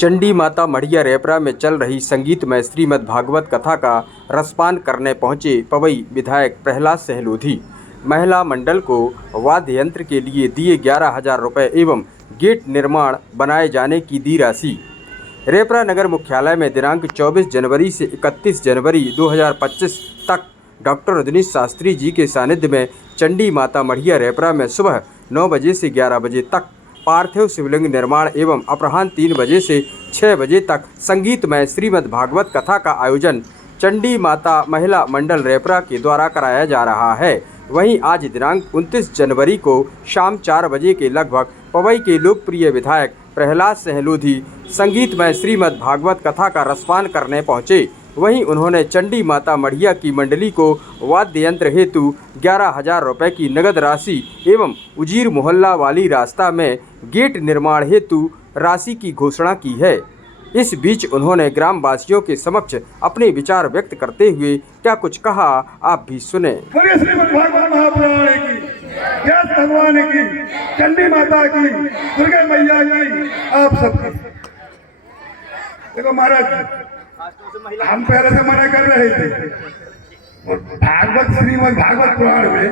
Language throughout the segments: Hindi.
चंडी माता मढ़िया रेपरा में चल रही संगीतमय श्रीमद् भागवत कथा का रसपान करने पहुंचे पवई विधायक प्रहलाद सहलोधी। महिला मंडल को वाद्य यंत्र के लिए दिए 11,000 रुपये एवं गेट निर्माण बनाए जाने की दी राशि। रेपरा नगर मुख्यालय में दिनांक 24 जनवरी से 31 जनवरी 2025 तक डॉक्टर रजनीश शास्त्री जी के सानिध्य में चंडी माता मढ़िया रेपरा में सुबह 9 बजे से 11 बजे तक पार्थिव शिवलिंग निर्माण एवं अपराह्न 3 बजे से 6 बजे तक संगीतमय श्रीमद् भागवत कथा का आयोजन चंडी माता महिला मंडल रेपरा के द्वारा कराया जा रहा है। वहीं आज दिनांक 29 जनवरी को शाम 4 बजे के लगभग पवई के लोकप्रिय विधायक प्रहलाद सहलोधी संगीतमय श्रीमद् भागवत कथा का रसपान करने पहुंचे। वहीं उन्होंने चंडी माता मढ़िया की मंडली को वाद्य यंत्र हेतु 11,000 रुपये की नगद राशि एवं उजीर मोहल्ला वाली रास्ता में गेट निर्माण हेतु राशि की घोषणा की है। इस बीच उन्होंने ग्रामवासियों के समक्ष अपने विचार व्यक्त करते हुए क्या कुछ कहा, आप भी सुने। भगवान की, चंडी माता की, दुर्गा मैया की, आप सबकी। देखो महाराज, हम पहले से मना कर रहे थे और भागवत श्रीमद् भागवत पुराण में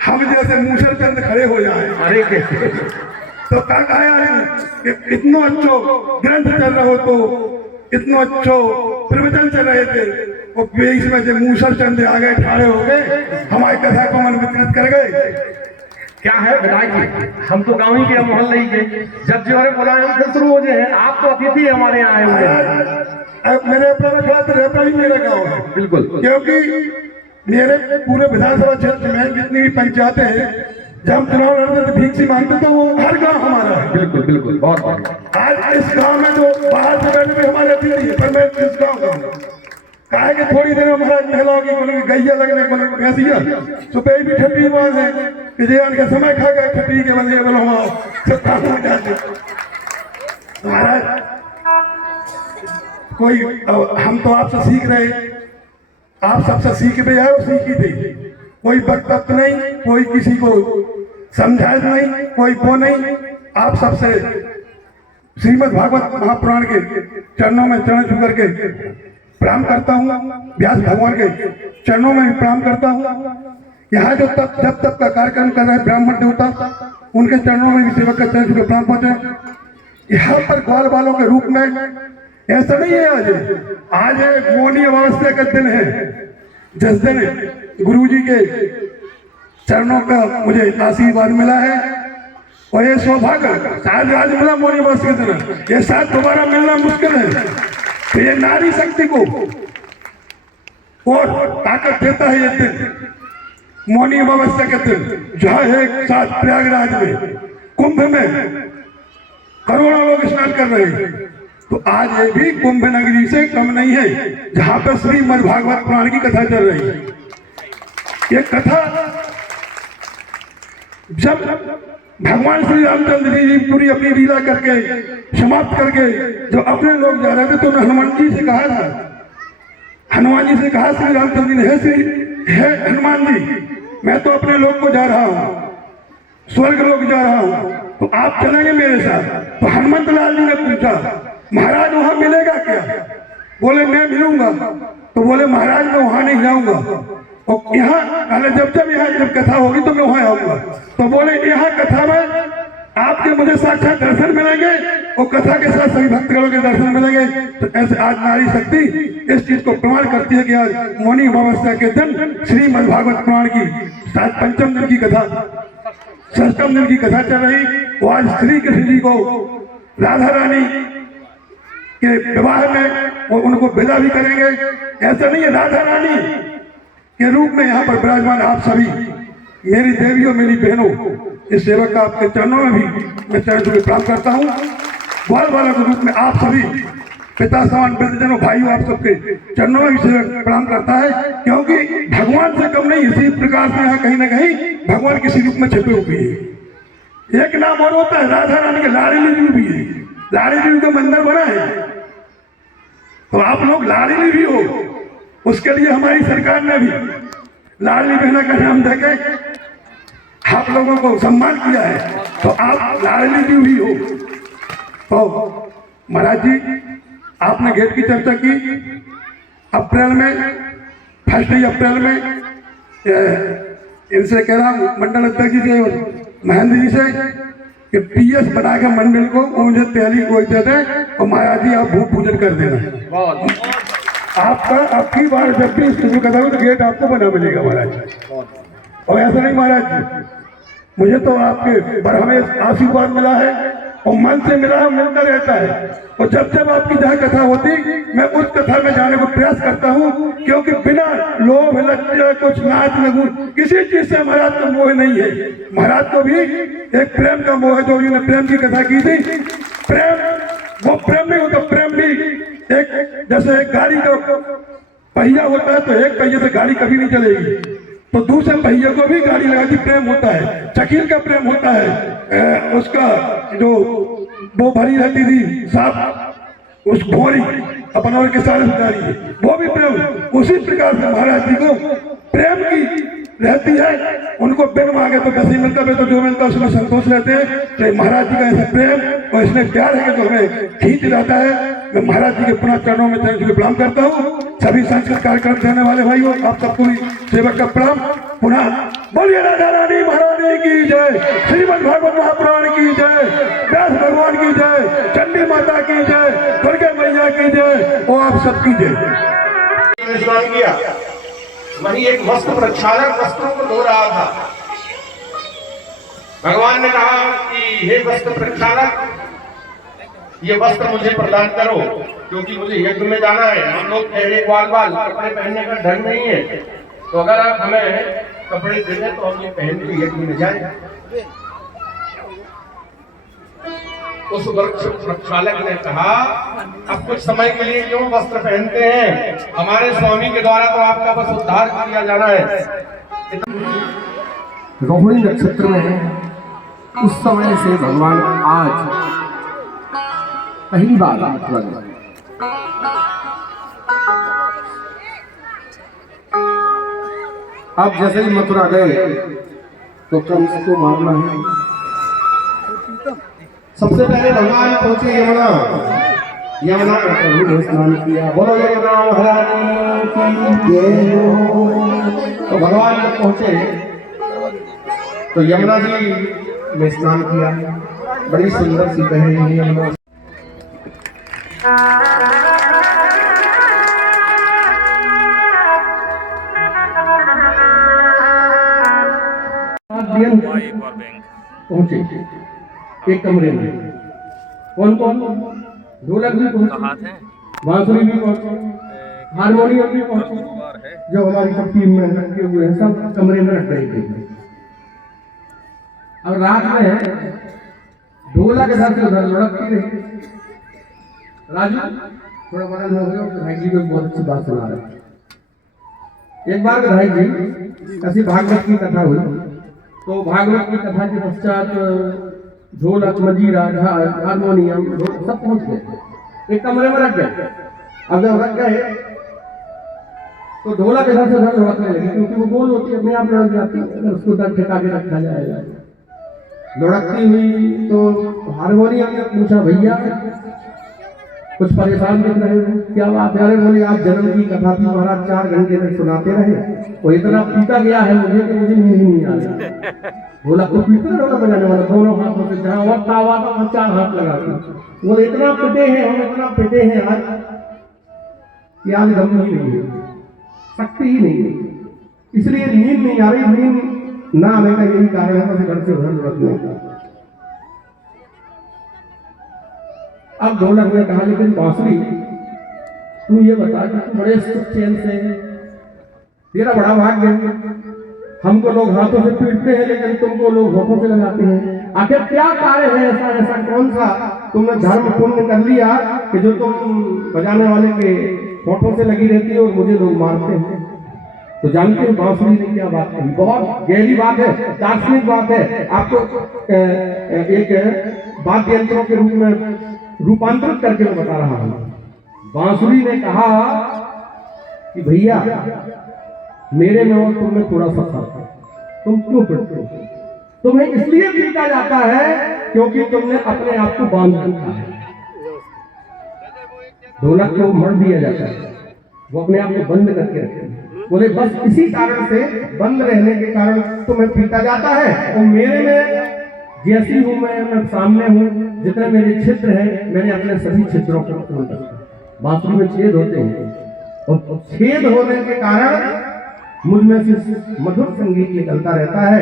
हम जैसे मूसर चंद खड़े हो जाए, अरे तो क्या कहा कि इतना अच्छो ग्रंथ चल रहा हो, तो इतना अच्छो प्रवचन चल रहे थे, वो बीच में से मूसर चंद आ गए, ठाड़े हो गए, हमारी कथा को मन विचलित कर गए। क्या है विधायक जी, हम तो गाँव ही के मोहल्ले ही के, जब जो है बोला फिर शुरू हो जाए। आप तो अतिथि हमारे यहाँ आए हुए हैं। मेरे रेपरा ही मेरा गाँव है, बिल्कुल, क्योंकि मेरे पूरे विधानसभा क्षेत्र में जितनी भी पंचायतें हैं, जब हम चुनाव लड़ते थे भीख सी मांगते तो वो हर गांव हमारा है। बिल्कुल बिल्कुल, बहुत बढ़िया। आज इस गांव में जो बाहर से बैठे हुए हमारे अतिथि है, पर मैं इस गांव का हूँ। कहा कि थोड़ी देर में महाराज महिलाओं की बोले गैया लगने को भैंसिया सुबह भी ठंडी बात है कि जीवन के समय खा गए ठंडी के बंदे बोलो महाराज। कोई हम तो आपसे सीख रहे, आप सबसे सीख भी आए और सीखी थी। कोई वक्तव्य नहीं, कोई किसी को समझाए नहीं, कोई वो नहीं। आप सबसे श्रीमद् भागवत महापुराण के चरणों में चरण छू करके प्रणाम करता हूँ। व्यास भगवान के चरणों में भी प्रणाम करता हूँ। यहाँ जो जब तक का कार्यक्रम कर रहे ब्राह्मण देवता, उनके चरणों में भी सेवक का चरण छू के प्रणाम पहुंचे। यहाँ पर ग्वाल बालों के रूप में ऐसा नहीं है, आज मौनी अमावस्या का दिन है, जिस दिन गुरुजी के चरणों का मुझे आशीर्वाद मिला है और ये सौभाग्य शायद आज मिला मौनी अमावस्या के दिन, ये शायद दोबारा मिलना मुश्किल है। तो ये नारी शक्ति को और ताकत देता है ये दिन, मौनी अमावस्या के दिन, जहाँ एक साथ प्रयागराज में कुंभ में करोड़ों लोग स्नान कर रहे हैं। तो आज ये भी कुंभ नगरी से कम नहीं है, जहाँ पर श्रीमद् भागवत पुराण की कथा चल रही है। ये कथा जब भगवान श्री रामचंद्र जी पूरी अपनी लीला करके समाप्त करके जो अपने लोग जा रहे थे, तो हनुमान जी से कहा था, हनुमान जी से कहा श्री रामचंद्र जी ने, हे हनुमान जी, मैं तो अपने लोग को जा रहा हूँ, स्वर्ग लोग जा रहा हूँ, तो आप चलेंगे मेरे साथ? तो हनुमंत लाल जी ने पूछा, महाराज वहां मिलेगा क्या? बोले मैं मिलूंगा। तो बोले महाराज मैं वहां नहीं जाऊंगा, और यहाँ जब यहाँ जब कथा होगी तो मैं वहां आऊंगा। तो बोले यहाँ कथा में आपके मुझे साक्षात दर्शन मिलेंगे और कथा के साथ सभी भक्तगणों के दर्शन मिलेंगे। तो ऐसे आज नारी शक्ति इस चीज को प्रमाण करती है कि आज मौनी अमावस्या के दिन श्रीमद् भागवत पुराण की पंचम दिन की कथा, षष्ठम दिन की कथा चल रही। वो आज श्री कृष्ण जी को राधा रानी के विवाह में वो उनको विदा भी करेंगे। ऐसा नहीं है, राधा रानी के रूप में यहाँ पर विराजमान आप सभी मेरी देवियों, मेरी बहनों, इस सेवक का आपके चरणों में भी मैं चरण छू के प्रणाम करता हूँ। ग्वाल बालों के रूप में आप सभी पिता समान वृद्धजनों, भाइयों, आप सबके चरणों में भी सेवक प्रणाम करता है, क्योंकि भगवान से कम नहीं। इसी प्रकार से यहाँ कहीं ना कहीं भगवान किसी रूप में छिपे हुए हैं। एक नाम और होता है, राधा रानी के लाड़ली जी भी है, लाड़ली जी का मंदिर बना है, तो आप लोग लाड़ली भी हो। उसके लिए हमारी सरकार ने भी लाडली बहना का नाम देके आप लोगों को सम्मान किया है, तो आप लाडली जी भी हो। तो महाराज जी आपने गेट की चर्चा की, अप्रैल में 1 अप्रैल में इनसे कह रहा हूँ मंडल अध्यक्ष जी से और महेंद्र जी से कि पीएस बनाकर मंडल को मुझे पहली कोई दे दे और महाराज जी आप भूख पूजन कर देना। आपका आपकी बार जब भी शुरू करता हूँ तो गेट आपको बना मिलेगा महाराज जी। और ऐसा नहीं महाराज जी, मुझे तो आपके पर हमें आशीर्वाद मिला है और मन से मिला है, मिलता रहता है। और जब जब आपकी जहाँ कथा होती मैं उस कथा में जाने को प्रयास करता हूँ, क्योंकि बिना लोभ लज्जा कुछ नाच लगू किसी चीज से महाराज का मोह नहीं है। महाराज को भी एक प्रेम का मोह है, जो उन्होंने प्रेम की कथा की थी। प्रेम वो प्रेम नहीं होता, प्रेम भी एक जैसे एक गाड़ी का पहिया होता है तो एक पहिए से गाड़ी कभी नहीं चलेगी, तो दूसरे पहिए को भी गाड़ी लगा के प्रेम होता है। शकील का प्रेम होता है, उसका जो वो भरी रहती थी साफ उस भोरी अपनों के साथ गाड़ी, वो भी प्रेम। उसी प्रकार से महाराज जी को प्रेम की रहती है, उनको बिन मांगे तो कैसे मिलता है, तो जो मिलता है उसमें संतोष रहते हैं। तो महाराज जी का ऐसा प्रेम और इसमें प्यार है जो हमें खींच जाता है। मैं महाराज जी के पुनः चरणों में चरण प्रणाम करता हूँ। सभी सांस्कृतिक कार्यक्रम देने वाले भाइयों आप सबको सेवक का प्रणाम। पुनः बोलिए राजा रानी महारानी की जय, श्रीमद् भागवत महापुराण की जय, व्यास भगवान की जय, चंडी माता की जय, दुर्गा मैया की जय और आप सबकी जय। स्नान किया, वही एक वस्त्र प्रक्षालक वस्त्रों को धो रहा था। भगवान ने कहा कि हे वस्त्र प्रक्षालक, ये वस्त्र मुझे प्रदान करो, क्योंकि मुझे यज्ञ में जाना है। हम लोग ठहरे ग्वाल बाल कपड़े पहनने का ढंग नहीं है, तो अगर आप हमें कपड़े दे दें तो हम ये पहन के यज्ञ में जाएं। उस वस्त्र प्रक्षालक ने कहा अब कुछ समय के लिए क्यों वस्त्र पहनते हैं, हमारे स्वामी के द्वारा तो आपका बस उद्धार किया जाना है। रोहिणी नक्षत्र में उस समय से भगवान आज पहली बार मथुरा गए। अब जैसे ही मथुरा गए तो कंस को मारना है। सबसे पहले भगवान पहुंचे यमुना, यमुना में प्रभु ने स्नान किया। बोलो यमुना महारानी की जय। तो भगवान जब पहुंचे तो यमुना जी में स्नान किया। बड़ी सुंदर सी बहन है यमुना। पहुंचे एक कमरे में, कौन कौन, ढोलक भी पहुंचे, बांसुरी भी पहुंचे, हारमोनियम भी पहुंचे, जो हमारी सब टीम में रखे हुए हैं सब कमरे में रख रहे थे। अब रात में ढोलक इधर से उधर लुढ़कती रही। राजू थोड़ा बड़ा हो गया, विधायक जी को बहुत अच्छी बात सुना रहे। एक बार विधायक जी ऐसी भागवत की कथा हुई, तो भागवत की कथा के पश्चात ढोलक मजीरा हारमोनियम सब पहुंच गए, एक कमरे में रख गए। अब जब रख गए तो ढोलक इधर से उधर लुढ़कने लगी, क्योंकि वो गोल होती है, अपने आप लुढ़क जाती है अगर उसको उधर ठिका के रखा जाएगा। लुढ़कती हुई तो हारमोनियम ने पूछा भैया कुछ परेशान दिख रहे हो, क्या बात है? बोले आज जन्म की कथा थी महाराज, 4 घंटे तक सुनाते रहे, वो इतना पीता गया है मुझे कि मुझे नींद नहीं आ रही। बोला तो पीते ढोलक बजाने वाला दोनों हाथों से, जहाँ वक्त आवा था 4 हाथ लगाते। वो इतना पिटे हैं, हम इतना पिटे हैं आज कि आज दम ही नहीं है, शक्ति ही नहीं है, इसलिए नींद नहीं आ रही। नींद ना आने का यही कारण है घर से उधर लुढ़कने का। अब ढोलक ने कहा लेकिन बांसुरी तू ये बता कि तू बड़े सुख चैन से, तेरा बड़ा भाग्य है, हमको लोग हाथों से पीटते हैं लेकिन तुमको लोग होठों से लगाते हैं। आखिर क्या कार्य है ऐसा, ऐसा कौन सा तुमने धर्म पुण्य कर लिया कि जो तुम बजाने वाले के होठों से लगी रहती है और मुझे लोग मारते हैं? तो जानते हैं बांसुरी ने क्या बात कही, बहुत गहरी बात है, दार्शनिक बात है। आपको एक वाद्य यंत्रों के रूप में रूपांतरित करके मैं बता रहा हूं। बांसुरी ने कहा कि भैया मेरे में और तुम में थोड़ा सा फर्क है, तुम क्यों पीटते हो? तुम्हें इसलिए पीटा जाता है क्योंकि तुमने अपने आप को बांध रखा है। ढोलक को मर दिया जाता है, वो अपने आप को बंद करके रखते हैं। बोले बस इसी कारण से, बंद रहने के कारण तुम्हें पीटा जाता है। और मेरे में जैसी हूं मैं सामने हूं, जितने मेरे छिद्र हैं मैंने अपने सभी छिद्रों को खोल रखा। बांसुरी में छेद होते हैं और छेद होने के कारण मुझ में से मधुर संगीत निकलता रहता है।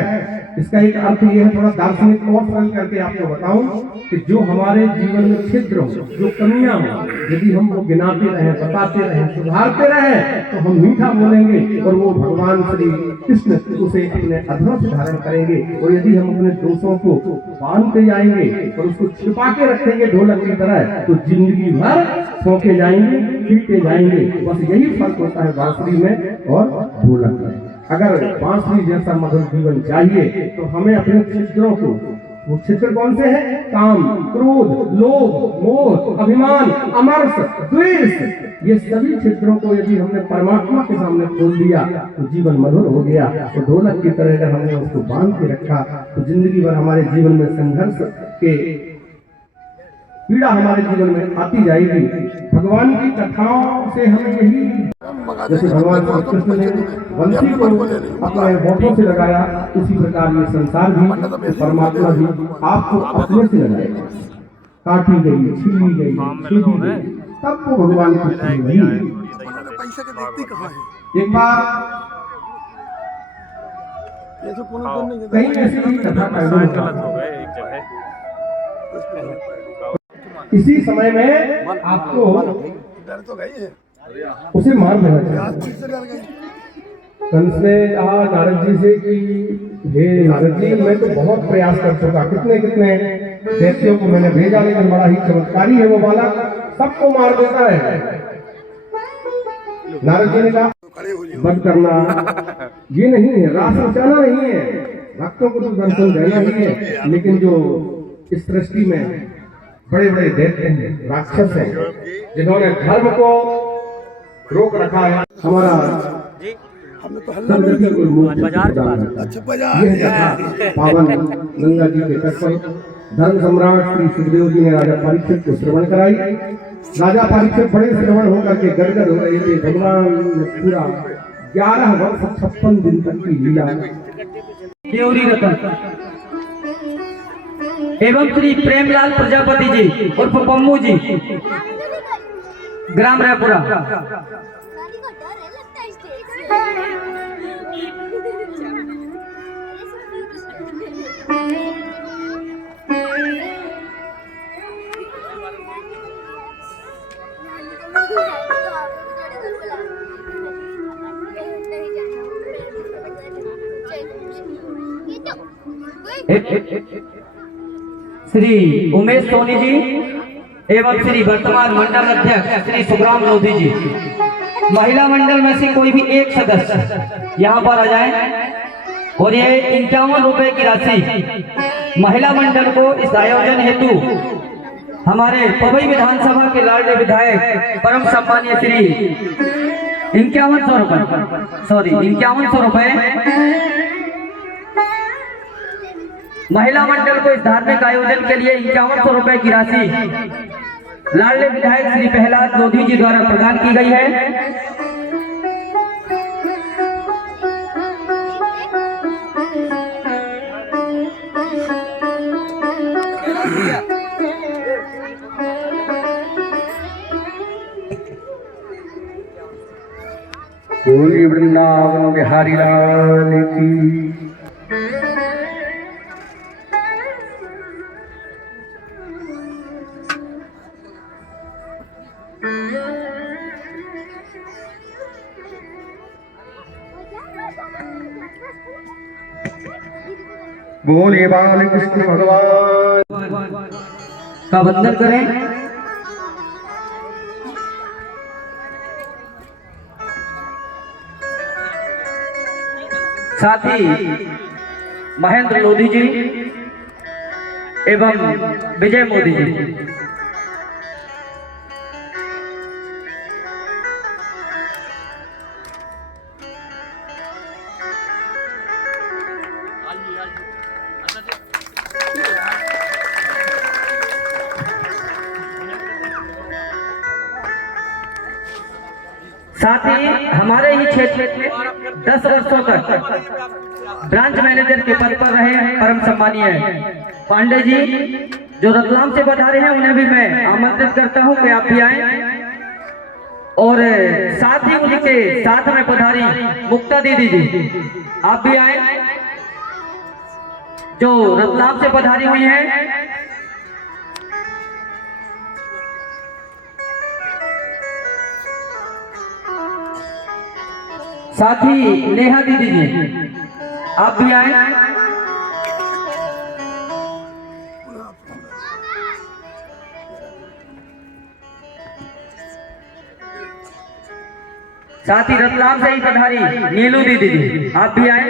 इसका एक अर्थ यह है, थोड़ा दार्शनिक और सरल करके आपको बताऊं कि जो हमारे जीवन में छिद्र हो, जो कमियां हो, यदि हम वो गिनाते रहें, बताते रहें, सुधारते रहें, तो हम मीठा बोलेंगे और वो भगवान श्री कृष्ण उसे अपने अधरों से धारण करेंगे। और यदि हम अपने दोषों को बांधते जाएंगे और उसको छिपा के रखेंगे ढोलक की तरह, तो जिंदगी भर सौंके जाएंगे, पीटे जाएंगे। बस यही फर्क होता है बांसुरी में और ढोलक में। अगर बांसुरी जैसा मधुर जीवन चाहिए तो हमें अपने छिद्रों को, वो छिद्र कौन से हैं? काम, क्रोध, लोभ, मोह, अभिमान, अमर्ष, द्वेष, ये सभी छिद्रों को यदि हमने परमात्मा के सामने खोल दिया तो जीवन मधुर हो गया। तो ढोलक की तरह अगर हमने उसको बांध के रखा तो जिंदगी भर हमारे जीवन में संघर्ष के पीड़ा हमारे जीवन में आती जाएगी। भगवान की कथाओं से हमें यही, जैसे भगवान श्री कृष्ण ने बंसी को अपने होठों से लगाया, उसी प्रकार ये संसार भी, परमात्मा भी आपको अपने से लगाएगा। काटी गई, छीली गई, छेदी गई, तब वो भगवान की नहीं। एक बार कहीं ऐसी ही कथा का इसी समय में आपको उसे मार देना चाहिए। कंस ने कहा नारद जी से कि हे नारद जी, मैं तो बहुत प्रयास कर चुका, कितने कितने दैत्यों को मैंने भेजा, लेकिन बड़ा ही चमत्कारी है वो बालक, सबको मार देता है। नारद जी ने कहा बंद करना ये नहीं है, रास रचाना नहीं है, भक्तों को तो दर्शन देना ही है। लेकिन जो इस सृष्टि में बड़े बड़े दैत्य हैं, राक्षस हैं, जिन्होंने धर्म को रोक रखा है, हमारा सदगति को मुक्त प्रदान करता है। यह कथा पावन गंगा जी के तट पर धर्म सम्राट श्री सुखदेव जी ने राजा परीक्षित को श्रवण कराई। राजा परीक्षित बड़े श्रवण होकर के गदगद हो रहे थे। भगवान ने पूरा 11 वर्ष 56 दिन तक की लीला देवरी रतन एवं श्री प्रेमलाल प्रजापति जी उर्फ पम्मू जी, ग्राम रायपुरा। श्री उमेश सोनी जी एवं श्री वर्तमान मंडल अध्यक्ष श्री सुखराम लोधी जी। महिला मंडल में से कोई भी एक सदस्य यहाँ पर आ जाए और ये 51 रुपए की राशि महिला मंडल को इस आयोजन हेतु हमारे पवई विधानसभा के लाडले विधायक परम सम्मानीय श्री 5100 रुपए महिला मंडल को इस धार्मिक आयोजन के लिए 5100 रुपए की राशि लाडले विधायक श्री प्रहलाद लोधी जी द्वारा प्रदान की गई है। बोलिए वृंदावन बिहारी लाल की। बोलिए बाल कृष्ण भगवान का वंदन करें। साथ ही महेंद्र लोधी जी एवं विजय मोदी जी। साथ ही हमारे ही क्षेत्र में 10 वर्षों तक ब्रांच मैनेजर के पद पर रहे परम सम्मानीय पांडे जी जो रतलाम से पधारे हैं, उन्हें भी मैं आमंत्रित करता हूं कि आप भी आए। और साथ ही उनके साथ में पधारी मुक्ता दीदी जी, आप भी आए जो रतलाम से पधारी हुई हैं। साथ ही नेहा दीदी जी, आप भी आए। साथ ही रतलाम से ही पधारी नीलू दीदी जी, आप भी आए।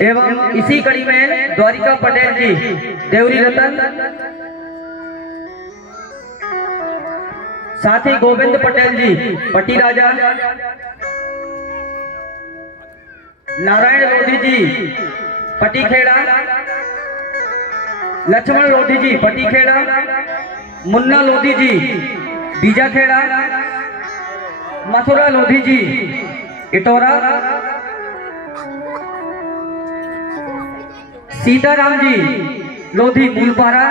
एवं इसी कड़ी में द्वारिका पटेल जी, देवरी रतन, साथ ही गोविंद पटेल जी, पटी राजा, नारायण लोधी जी, पटी खेड़ा, लक्ष्मण लोधी जी, पटी खेड़ा, मुन्ना लोधी जी, बीजा खेड़ा, मथुरा लोधी जी, इटोरा, सीताराम जी लोधी मूलपारा,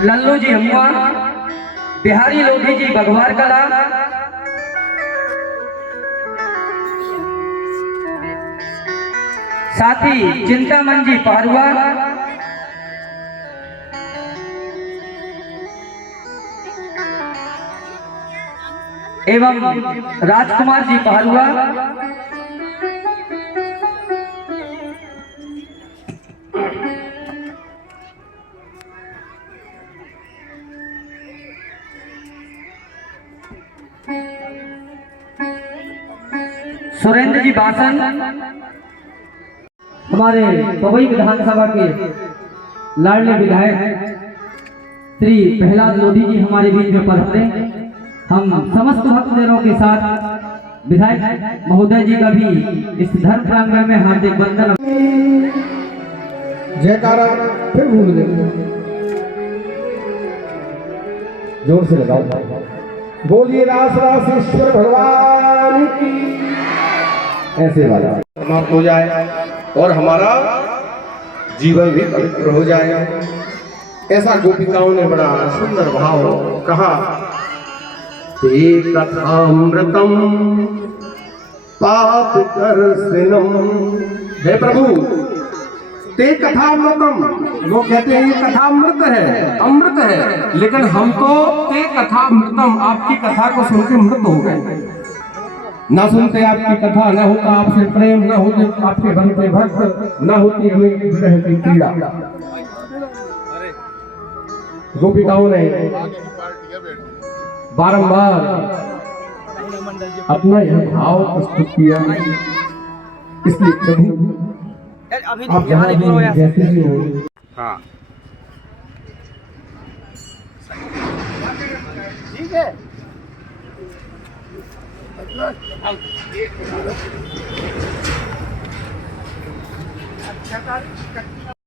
लल्लू जी हमुआ, बिहारी लोधी जी बघवार कला, साथ ही चिंतामन जी पारुआ, एवं राजकुमार जी पारुआ, सुरेंद्र जी बासन, हमारे पवई विधानसभा के लाडले विधायक श्री प्रहलाद लोधी जी हमारे बीच में पधारे। हम समस्त भक्तजनों के साथ विधायक महोदय जी का भी इस धर्म प्रांगण में हार्दिक वंदन। जयकारा फिर भूल गए, जोर से लगाओ, बोलिए रास रासेश्वर भगवान की। ऐसे वाला समाप्त हो जाए और हमारा जीवन भी पवित्र हो जाए। ऐसा गोपिकाओं ने बड़ा सुंदर भाव कहा, ते कथामृतम पाप कर सिनम। हे प्रभु, ते कथामृतम, वो कहते हैं ये कथामृत है, अमृत है, लेकिन हम तो ते कथामृतम, आपकी कथा को सुन के मृत हो गए। ना सुनते आपकी कथा, ना होता आपसे प्रेम, ना होते आपके बनते भक्त, ना होती हमें विरह की पीड़ा। गोपिकाओं ने बारंबार अपना यह भाव प्रस्तुत किया, इसलिए प्रभु आप जहाँ भी जैसे भी हो। हाँ ठीक है। अच्छा